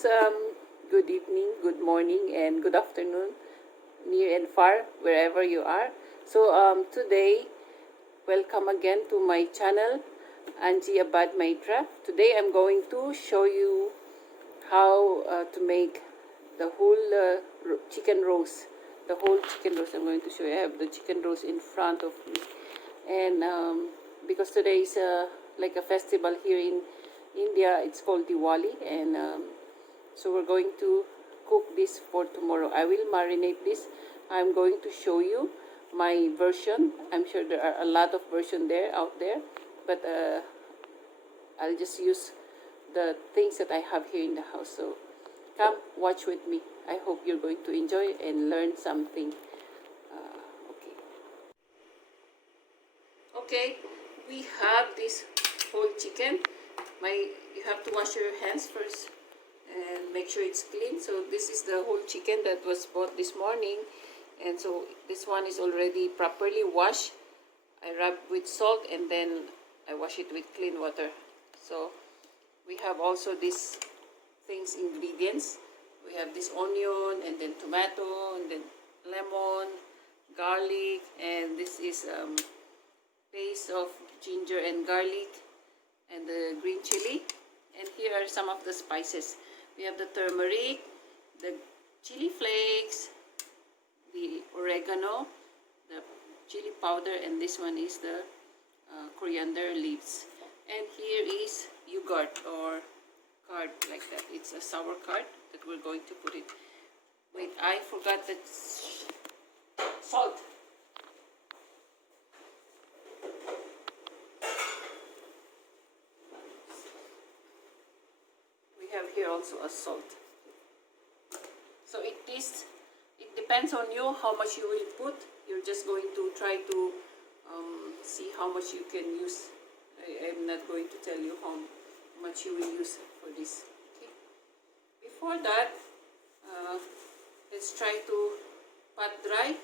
Good evening, good morning, and good afternoon, near and far, wherever you are. Today, welcome again to my channel, Angie Abad Maitra. Today, I'm going to show you how to make the whole chicken roast. The whole chicken roast I'm going to show you. I have the chicken roast in front of me. And because today is like a festival here in India, it's called Diwali. And so we're going to cook this for tomorrow. I will marinate this. I'm going to show you my version. I'm sure there are a lot of versions out there, but I'll just use the things that I have here in the house. So come watch with me. I hope you're going to enjoy and learn something. Okay. Okay, we have this whole chicken. You have to wash your hands first and make sure it's clean. So this is the whole chicken that was bought this morning, and so this one is already properly washed. I rub with salt and then I wash it with clean water. So we have also these ingredients. We have this onion and then tomato and then lemon, garlic, and this is paste of ginger and garlic and the green chili. And here are some of the spices. We have the turmeric, the chili flakes, the oregano, the chili powder, and this one is the coriander leaves. And here is yogurt or curd, like that. It's a sour curd that we're going to put it. Wait, I forgot that salt. We have here also a salt. So it depends on you how much you will put. You're just going to try to see how much you can use. I'm not going to tell you how much you will use for this. Okay. Before that, let's try to pat dry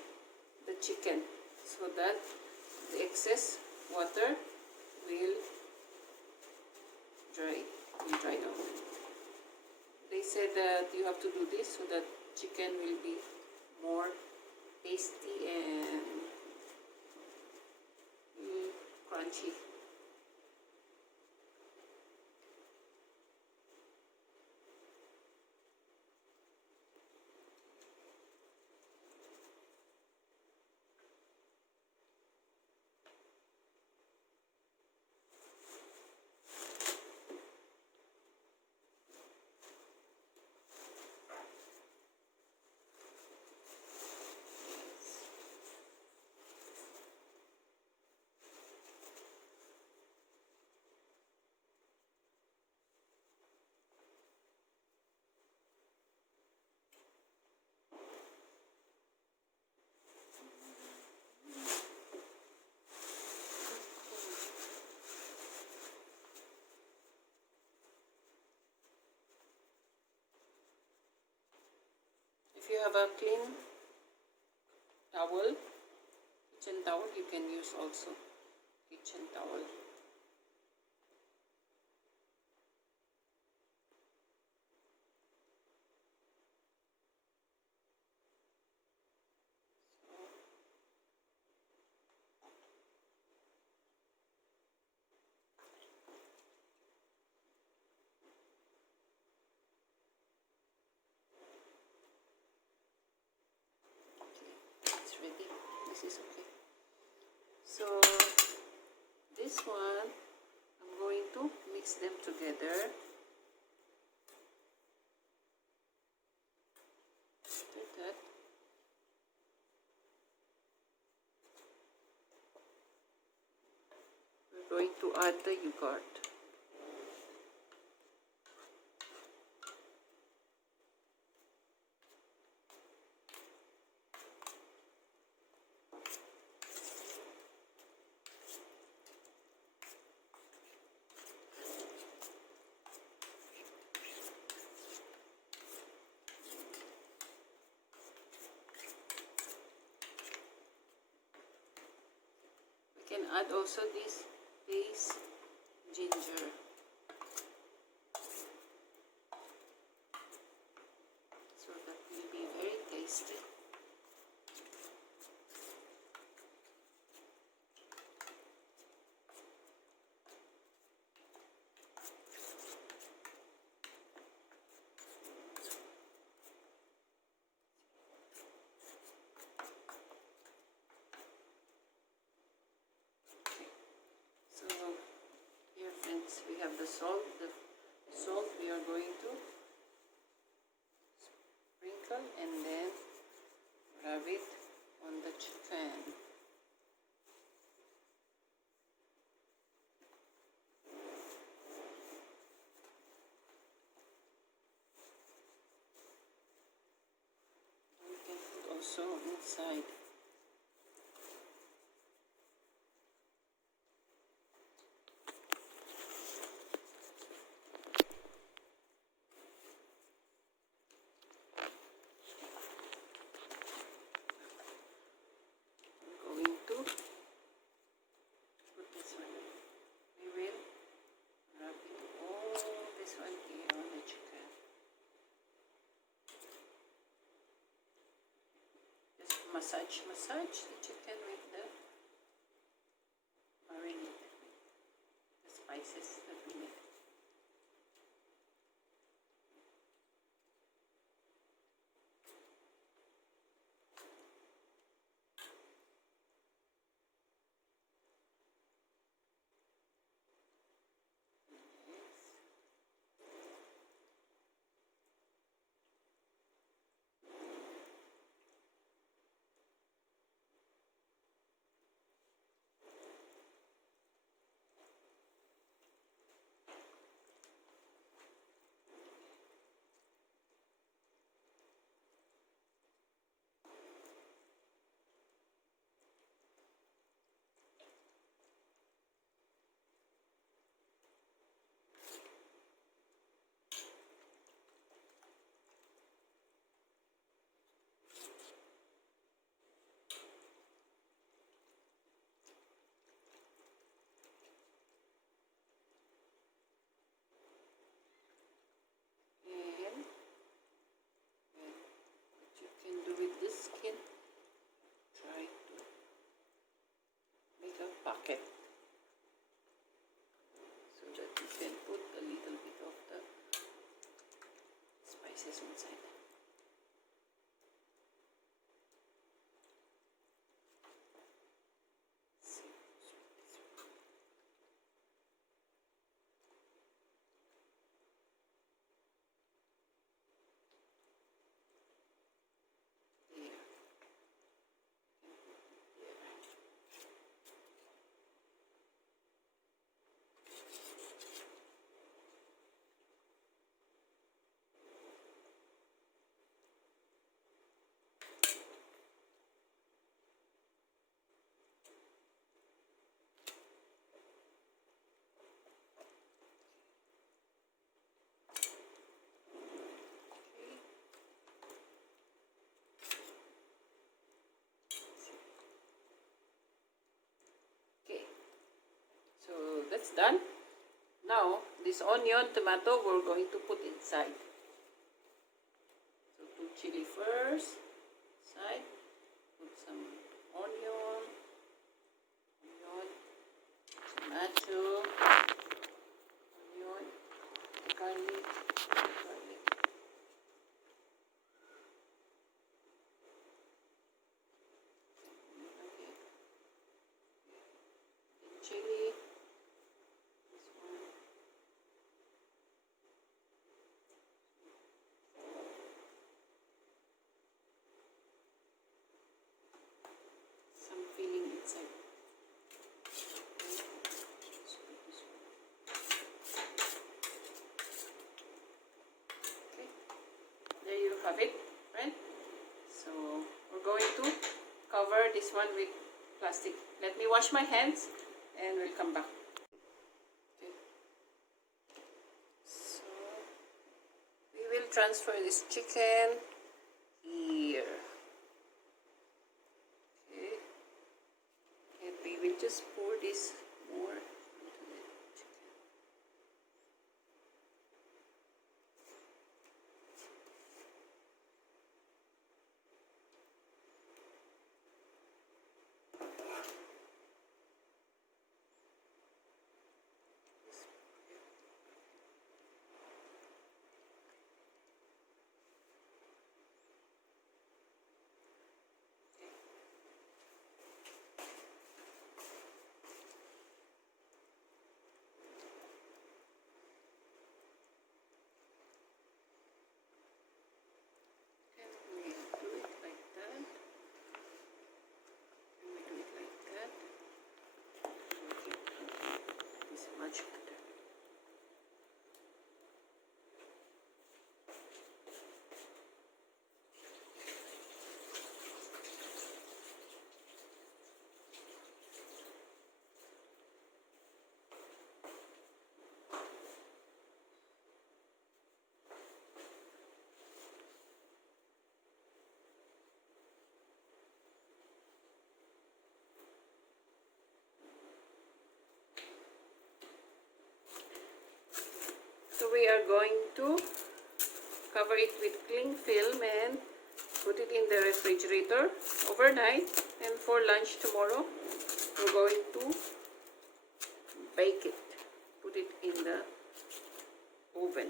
the chicken so that the excess water will dry down. They said that you have to do this so that chicken will be more tasty and crunchy. If you have a clean towel, kitchen towel, you can use also kitchen towel. It's ready. This is okay. So this one, I'm going to mix them together. After that, we're going to add the yogurt. We can add also this paste ginger. have the salt. The salt we are going to sprinkle and then rub it on the chicken. We can put also inside. Massage the chicken with the marinade, the spices that we make. Pocket so that you can put a little bit of the spices inside. That's done. Now, this onion, tomato, we're going to put inside. So, put chili first, inside. Put some onion, tomato, onion, garlic. Okay. Chili. Have it, right? So we're going to cover this one with plastic. Let me wash my hands and we'll come back. Okay. So we will transfer this chicken here. Okay. And we will just pour this more into the chicken. are going to cover it with cling film and put it in the refrigerator overnight, and for lunch tomorrow we're going to bake it, put it in the oven.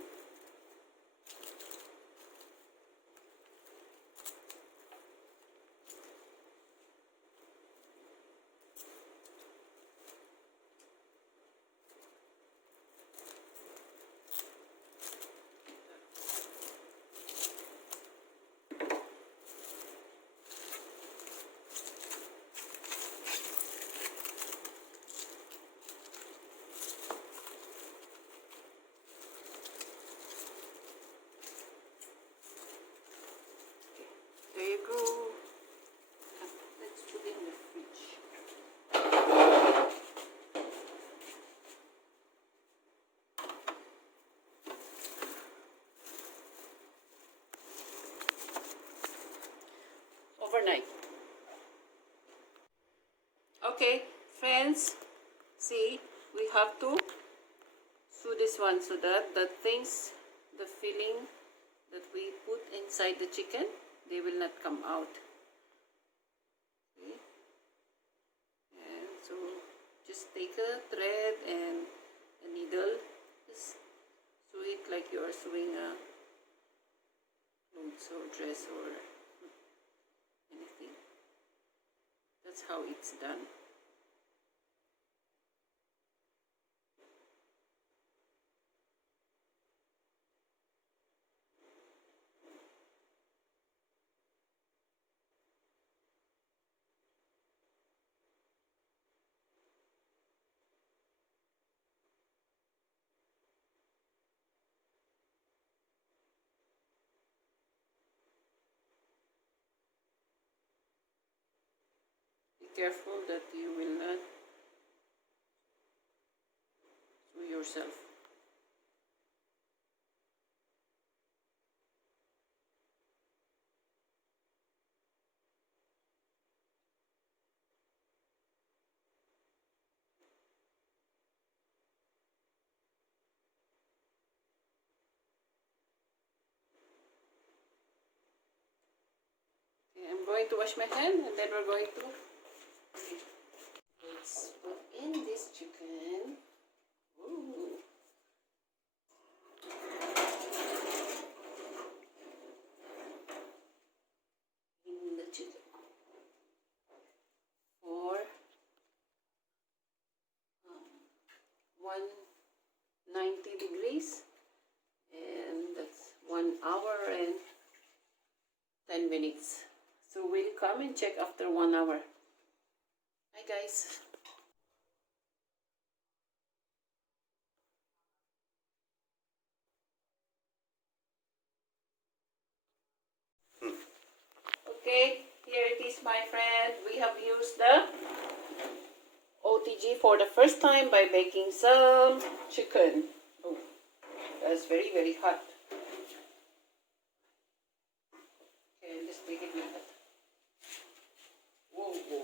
There you go. Let's put it in the fridge. Overnight. Okay, friends, see, we have to sew this one so that the things, the filling that we put inside the chicken, they will not come out. Okay. And so just take a thread and a needle, just sew it like you are sewing a clothes or dress or anything. That's how it's done. Be careful that you will not sew yourself. Okay, I'm going to wash my hand and then we're going to let's put in this chicken. Ooh. In the chicken for 190 degrees, and that's 1 hour and 10 minutes. So we'll come and check after 1 hour. Hi guys. Okay, here it is, my friend. We have used the OTG for the first time by baking some chicken. Oh, that's very, very hot. Okay, I'll just take it like that. Whoa, whoa.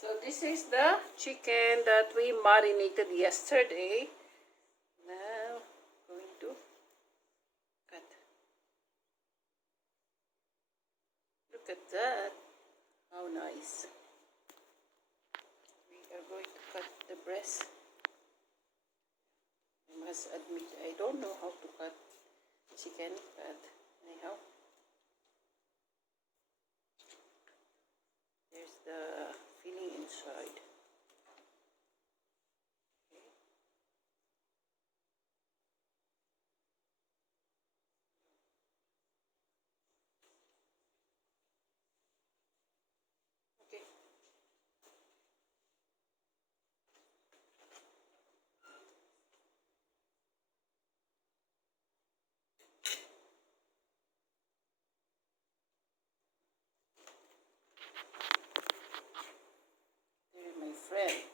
So this is the chicken that we marinated yesterday. Now going to cut. Look at that. How nice. breast. I must admit, I don't know how to cut chicken, but anyhow, there's the filling inside. Okay. There, my friend.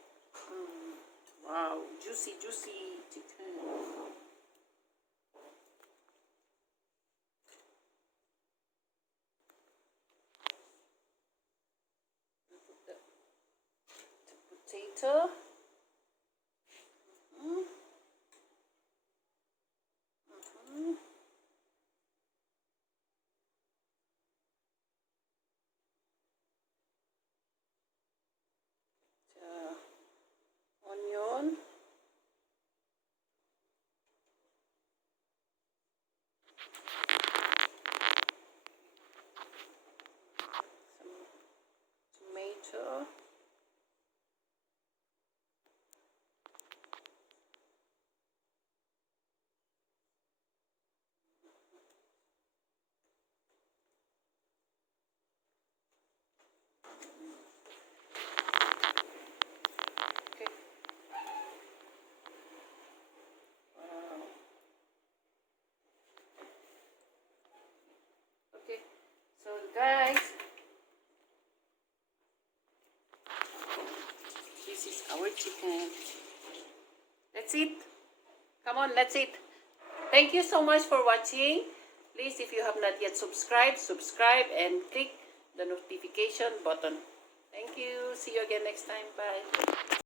Wow, juicy, juicy chicken. Put the potato. Mm, mhm. The onion. Some tomato. Okay. Wow. Okay. So guys, this is our chicken. That's it. Come on, that's it. Thank you so much for watching. Please, if you have not yet subscribed, subscribe and click the notification button. Thank you. See you again next time. Bye.